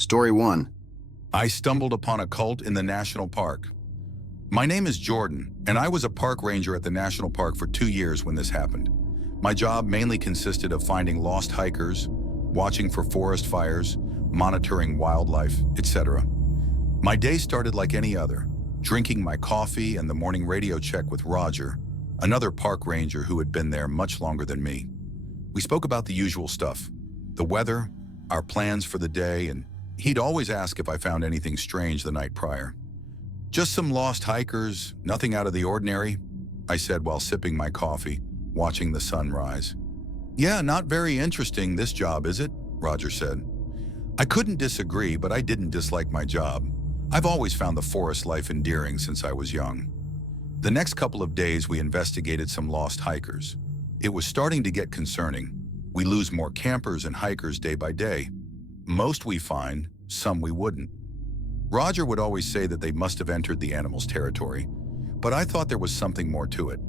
Story 1. I stumbled upon a cult in the national park. My name is Jordan, and I was a park ranger at the national park for 2 years when this happened. My job mainly consisted of finding lost hikers, watching for forest fires, monitoring wildlife, etc. My day started like any other, drinking my coffee and the morning radio check with Roger, another park ranger who had been there much longer than me. We spoke about the usual stuff, the weather, our plans for the day, and he'd always ask if I found anything strange the night prior. "Just some lost hikers, nothing out of the ordinary," I said while sipping my coffee, watching the sun rise. "Yeah, not very interesting, this job, is it?" Roger said. I couldn't disagree, but I didn't dislike my job. I've always found the forest life endearing since I was young. The next couple of days, we investigated some lost hikers. It was starting to get concerning. We lose more campers and hikers day by day. Most we find, some we wouldn't. Roger would always say that they must have entered the animals' territory, but I thought there was something more to it.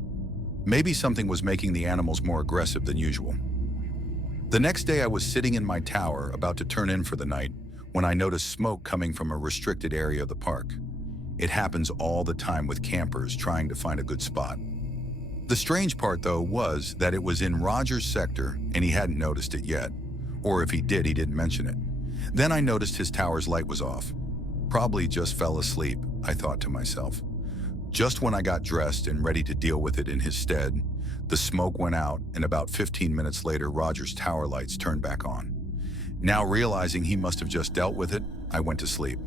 Maybe something was making the animals more aggressive than usual. The next day I was sitting in my tower about to turn in for the night when I noticed smoke coming from a restricted area of the park. It happens all the time with campers trying to find a good spot. The strange part, though, was that it was in Roger's sector and he hadn't noticed it yet. Or if he did, he didn't mention it. Then I noticed his tower's light was off. Probably just fell asleep, I thought to myself. Just when I got dressed and ready to deal with it in his stead, the smoke went out, and about 15 minutes later, Roger's tower lights turned back on. Now realizing he must have just dealt with it, I went to sleep.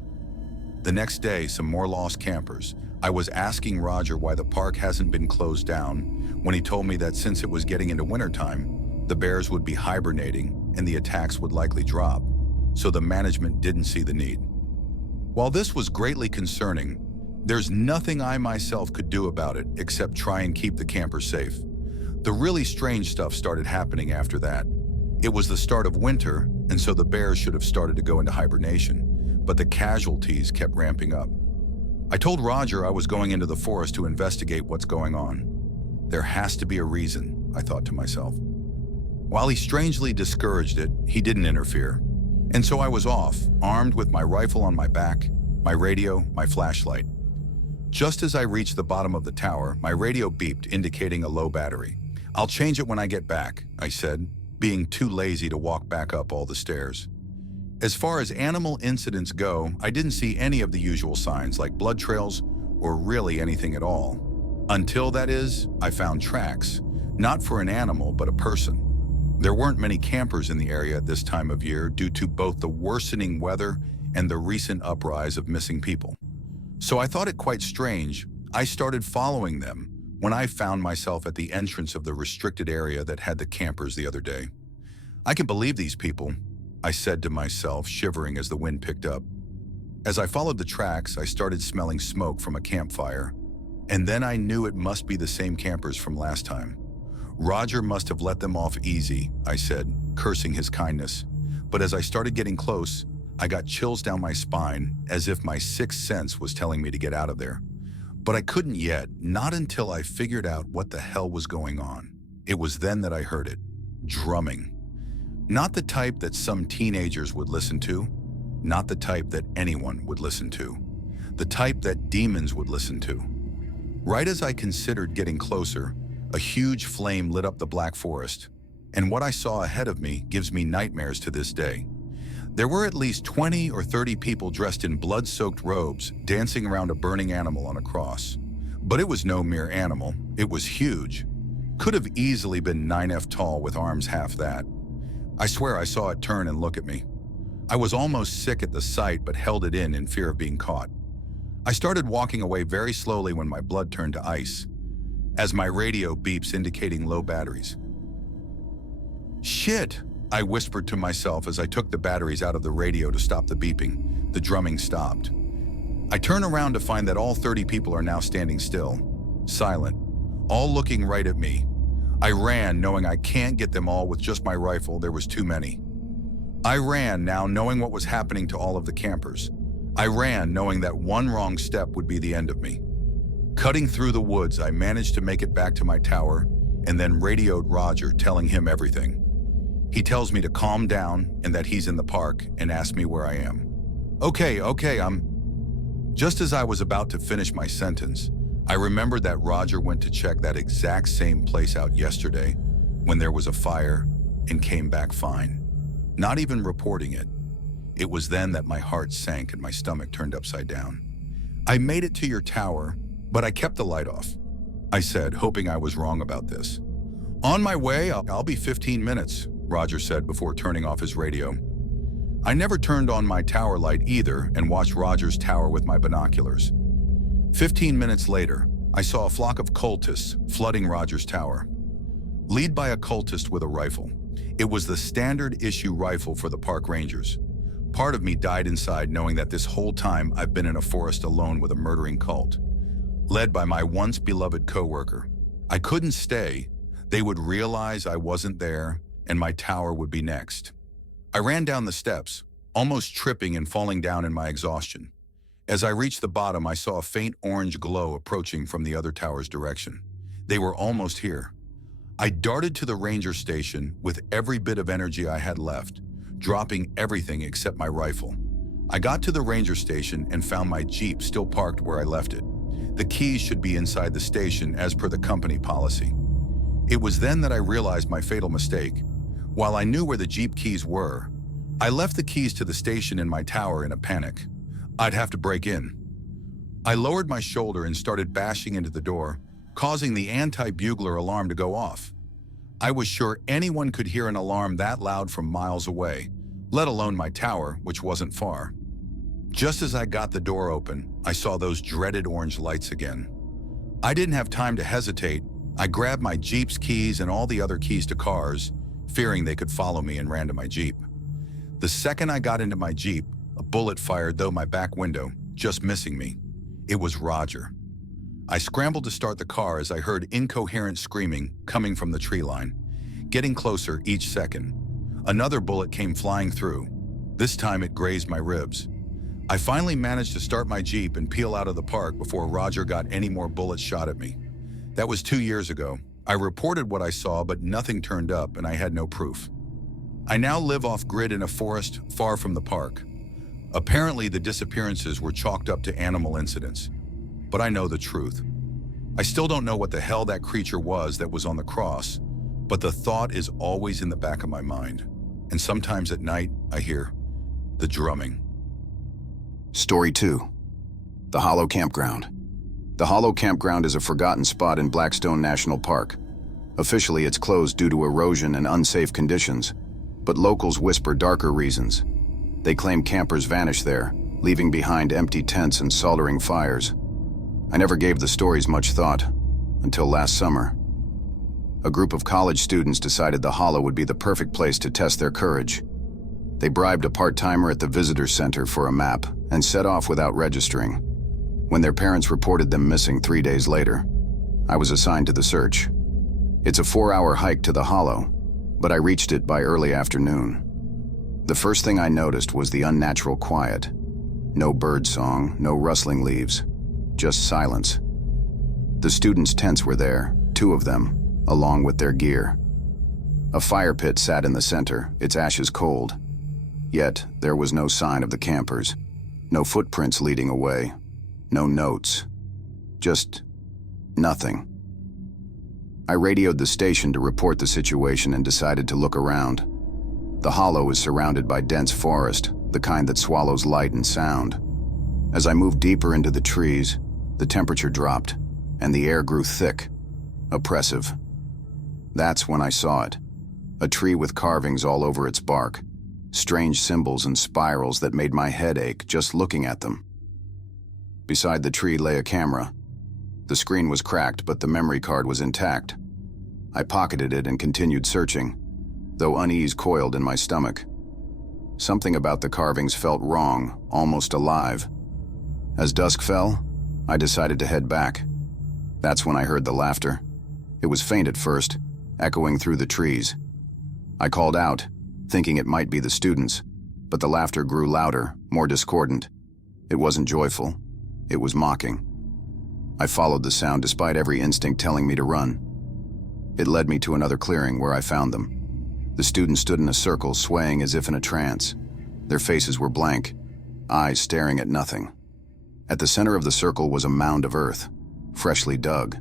The next day, some more lost campers. I was asking Roger why the park hasn't been closed down when he told me that since it was getting into wintertime, the bears would be hibernating and the attacks would likely drop, so the management didn't see the need. While this was greatly concerning, there's nothing I myself could do about it except try and keep the campers safe. The really strange stuff started happening after that. It was the start of winter, and so the bears should have started to go into hibernation, but the casualties kept ramping up. I told Roger I was going into the forest to investigate what's going on. There has to be a reason, I thought to myself. While he strangely discouraged it, he didn't interfere. And so I was off, armed with my rifle on my back, my radio, my flashlight. Just as I reached the bottom of the tower, my radio beeped, indicating a low battery. "I'll change it when I get back," I said, being too lazy to walk back up all the stairs. As far as animal incidents go, I didn't see any of the usual signs like blood trails or really anything at all. Until, that is, I found tracks, not for an animal, but a person. There weren't many campers in the area at this time of year due to both the worsening weather and the recent uprise of missing people. So I thought it quite strange. I started following them when I found myself at the entrance of the restricted area that had the campers the other day. "I can believe these people," I said to myself, shivering as the wind picked up. As I followed the tracks, I started smelling smoke from a campfire, and then I knew it must be the same campers from last time. "Roger must have let them off easy," I said, cursing his kindness. But as I started getting close, I got chills down my spine, as if my sixth sense was telling me to get out of there. But I couldn't yet, not until I figured out what the hell was going on. It was then that I heard it. Drumming. Not the type that some teenagers would listen to, not the type that anyone would listen to, the type that demons would listen to. Right as I considered getting closer, a huge flame lit up the black forest, and what I saw ahead of me gives me nightmares to this day. There were at least 20 or 30 people dressed in blood-soaked robes dancing around a burning animal on a cross. But it was no mere animal. It was huge. Could have easily been 9 feet tall with arms half that. I swear I saw it turn and look at me. I was almost sick at the sight but held it in fear of being caught. I started walking away very slowly when my blood turned to ice, as my radio beeps indicating low batteries. "Shit!" I whispered to myself as I took the batteries out of the radio to stop the beeping. The drumming stopped. I turn around to find that all 30 people are now standing still, silent, all looking right at me. I ran, knowing I can't get them all with just my rifle. There was too many. I ran now, knowing what was happening to all of the campers. I ran, knowing that one wrong step would be the end of me. Cutting through the woods, I managed to make it back to my tower and then radioed Roger, telling him everything. He tells me to calm down and that he's in the park and asks me where I am. Okay. Just as I was about to finish my sentence, I remembered that Roger went to check that exact same place out yesterday when there was a fire and came back fine, not even reporting it. It was then that my heart sank and my stomach turned upside down. I made it to your tower, but I kept the light off, I said, hoping I was wrong about this. On my way, I'll be 15 minutes, Roger said before turning off his radio. I never turned on my tower light either and watched Roger's tower with my binoculars. 15 minutes later, I saw a flock of cultists flooding Roger's tower. Led by a cultist with a rifle. It was the standard issue rifle for the park rangers. Part of me died inside knowing that this whole time I've been in a forest alone with a murdering cult, led by my once beloved coworker. I couldn't stay. They would realize I wasn't there and my tower would be next. I ran down the steps, almost tripping and falling down in my exhaustion. As I reached the bottom, I saw a faint orange glow approaching from the other tower's direction. They were almost here. I darted to the ranger station with every bit of energy I had left, dropping everything except my rifle. I got to the ranger station and found my Jeep still parked where I left it. The keys should be inside the station as per the company policy. It was then that I realized my fatal mistake. While I knew where the Jeep keys were, I left the keys to the station in my tower in a panic. I'd have to break in. I lowered my shoulder and started bashing into the door, causing the anti-bugler alarm to go off. I was sure anyone could hear an alarm that loud from miles away, let alone my tower, which wasn't far. Just as I got the door open, I saw those dreaded orange lights again. I didn't have time to hesitate. I grabbed my Jeep's keys and all the other keys to cars, fearing they could follow me, and ran to my Jeep. The second I got into my Jeep, a bullet fired through my back window, just missing me. It was Roger. I scrambled to start the car as I heard incoherent screaming coming from the tree line, getting closer each second. Another bullet came flying through. This time it grazed my ribs. I finally managed to start my Jeep and peel out of the park before Roger got any more bullets shot at me. That was 2 years ago. I reported what I saw, but nothing turned up and I had no proof. I now live off-grid in a forest far from the park. Apparently the disappearances were chalked up to animal incidents. But I know the truth. I still don't know what the hell that creature was that was on the cross, but the thought is always in the back of my mind. And sometimes at night, I hear the drumming. Story 2. The Hollow Campground. The Hollow Campground is a forgotten spot in Blackstone National Park. Officially, it's closed due to erosion and unsafe conditions, but locals whisper darker reasons. They claim campers vanish there, leaving behind empty tents and soldering fires. I never gave the stories much thought, until last summer. A group of college students decided the Hollow would be the perfect place to test their courage. They bribed a part-timer at the visitor center for a map and set off without registering. When their parents reported them missing 3 days later, I was assigned to the search. It's a 4-hour hike to the Hollow, but I reached it by early afternoon. The first thing I noticed was the unnatural quiet. No bird song, no rustling leaves, just silence. The students' tents were there, 2 of them, along with their gear. A fire pit sat in the center, its ashes cold. Yet, there was no sign of the campers. No footprints leading away. No notes. Just nothing. I radioed the station to report the situation and decided to look around. The Hollow is surrounded by dense forest, the kind that swallows light and sound. As I moved deeper into the trees, the temperature dropped, and the air grew thick, oppressive. That's when I saw it. A tree with carvings all over its bark, strange symbols and spirals that made my head ache just looking at them. Beside the tree lay a camera. The screen was cracked, but the memory card was intact. I pocketed it and continued searching, though unease coiled in my stomach. Something about the carvings felt wrong, almost alive. As dusk fell, I decided to head back. That's when I heard the laughter. It was faint at first, echoing through the trees. I called out, thinking it might be the students, but the laughter grew louder, more discordant. It wasn't joyful. It was mocking. I followed the sound despite every instinct telling me to run. It led me to another clearing where I found them. The students stood in a circle, swaying as if in a trance. Their faces were blank. eyes staring at nothing. At the center of the circle was a mound of earth, freshly dug.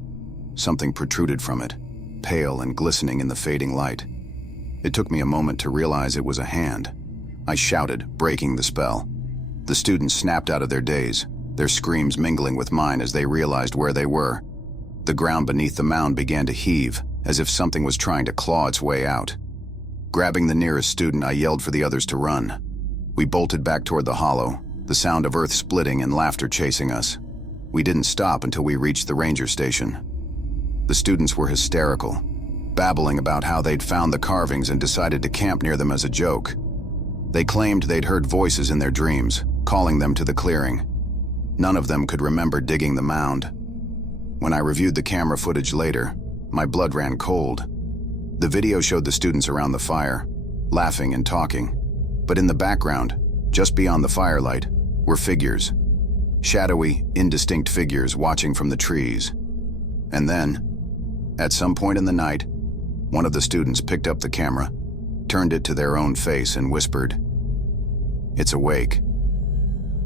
Something protruded from it, pale and glistening in the fading light. It took me a moment to realize it was a hand. I shouted, breaking the spell. The students snapped out of their daze, their screams mingling with mine as they realized where they were. The ground beneath the mound began to heave, as if something was trying to claw its way out. Grabbing the nearest student, I yelled for the others to run. We bolted back toward the hollow, the sound of earth splitting and laughter chasing us. We didn't stop until we reached the ranger station. The students were hysterical, babbling about how they'd found the carvings and decided to camp near them as a joke. They claimed they'd heard voices in their dreams, calling them to the clearing. None of them could remember digging the mound. When I reviewed the camera footage later, my blood ran cold. The video showed the students around the fire, laughing and talking. But in the background, just beyond the firelight, were figures. Shadowy, indistinct figures watching from the trees. And then, at some point in the night, one of the students picked up the camera, turned it to their own face and whispered, "It's awake."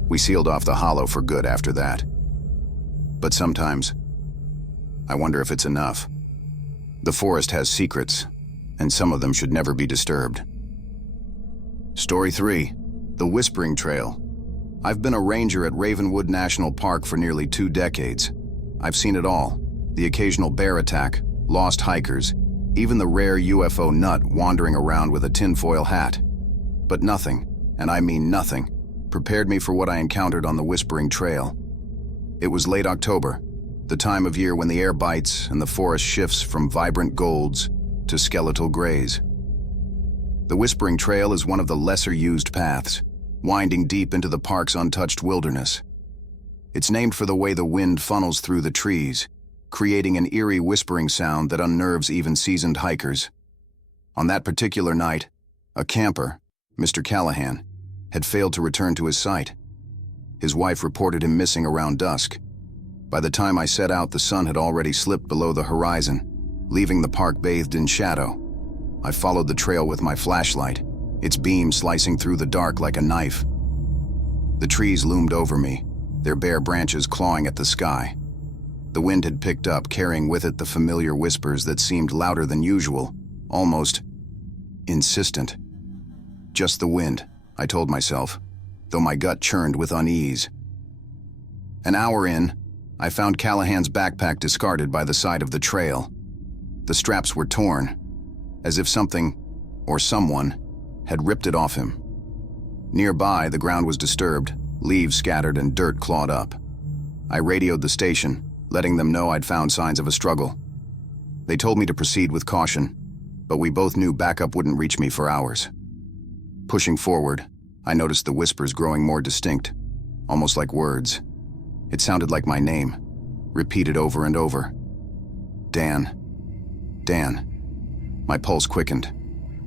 We sealed off the hollow for good after that. But sometimes, I wonder if it's enough. The forest has secrets, and some of them should never be disturbed. Story 3. The Whispering Trail. I've been a ranger at Ravenwood National Park for nearly 2 decades. I've seen it all. The occasional bear attack, lost hikers, even the rare UFO nut wandering around with a tinfoil hat. But nothing, and I mean nothing, prepared me for what I encountered on the Whispering Trail. It was late October, the time of year when the air bites and the forest shifts from vibrant golds to skeletal grays. The Whispering Trail is one of the lesser-used paths, winding deep into the park's untouched wilderness. It's named for the way the wind funnels through the trees, creating an eerie whispering sound that unnerves even seasoned hikers. On that particular night, a camper, Mr. Callahan, had failed to return to his site. His wife reported him missing around dusk. By the time I set out, the sun had already slipped below the horizon, leaving the park bathed in shadow. I followed the trail with my flashlight, its beam slicing through the dark like a knife. The trees loomed over me, their bare branches clawing at the sky. The wind had picked up, carrying with it the familiar whispers that seemed louder than usual, almost insistent. Just the wind, I told myself, though my gut churned with unease. An hour in, I found Callahan's backpack discarded by the side of the trail. The straps were torn, as if something, or someone, had ripped it off him. Nearby, the ground was disturbed, leaves scattered and dirt clawed up. I radioed the station, letting them know I'd found signs of a struggle. They told me to proceed with caution, but we both knew backup wouldn't reach me for hours. Pushing forward, I noticed the whispers growing more distinct, almost like words. It sounded like my name, repeated over and over. Dan. Dan. My pulse quickened.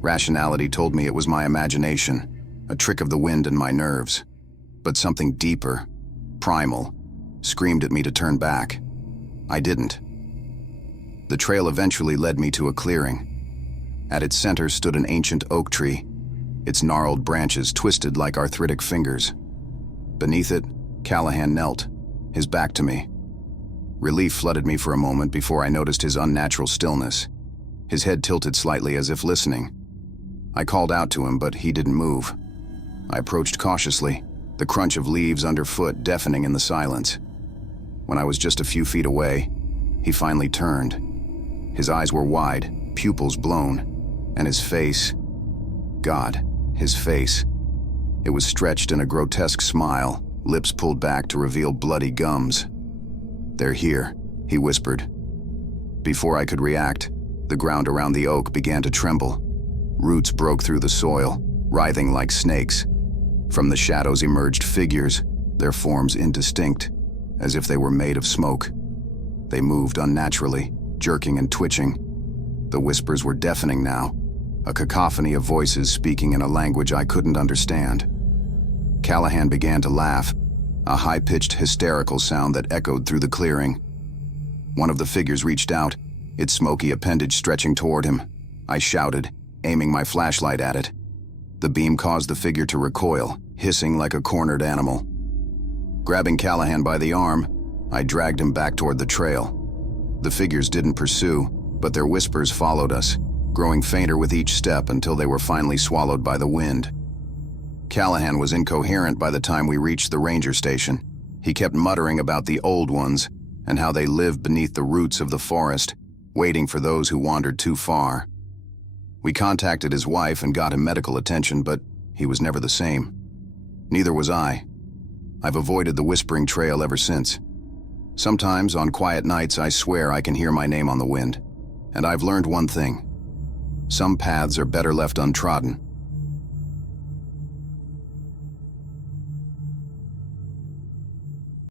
Rationality told me it was my imagination, a trick of the wind and my nerves. But something deeper, primal, screamed at me to turn back. I didn't. The trail eventually led me to a clearing. At its center stood an ancient oak tree, its gnarled branches twisted like arthritic fingers. Beneath it, Callahan knelt, his back to me. Relief flooded me for a moment before I noticed his unnatural stillness. His head tilted slightly as if listening. I called out to him, but he didn't move. I approached cautiously, the crunch of leaves underfoot deafening in the silence. When I was just a few feet away, he finally turned. His eyes were wide, pupils blown, and his face... God, his face. It was stretched in a grotesque smile, lips pulled back to reveal bloody gums. "They're here," he whispered. Before I could react, the ground around the oak began to tremble. Roots broke through the soil, writhing like snakes. From the shadows emerged figures, their forms indistinct, as if they were made of smoke. They moved unnaturally, jerking and twitching. The whispers were deafening now, a cacophony of voices speaking in a language I couldn't understand. Callahan began to laugh, a high-pitched, hysterical sound that echoed through the clearing. One of the figures reached out, its smoky appendage stretching toward him. I shouted, aiming my flashlight at it. The beam caused the figure to recoil, hissing like a cornered animal. Grabbing Callahan by the arm, I dragged him back toward the trail. The figures didn't pursue, but their whispers followed us, growing fainter with each step until they were finally swallowed by the wind. Callahan was incoherent by the time we reached the ranger station. He kept muttering about the old ones and how they lived beneath the roots of the forest, waiting for those who wandered too far. We contacted his wife and got him medical attention, but he was never the same. Neither was I. I've avoided the whispering trail ever since. Sometimes, on quiet nights, I swear I can hear my name on the wind. And I've learned one thing. Some paths are better left untrodden.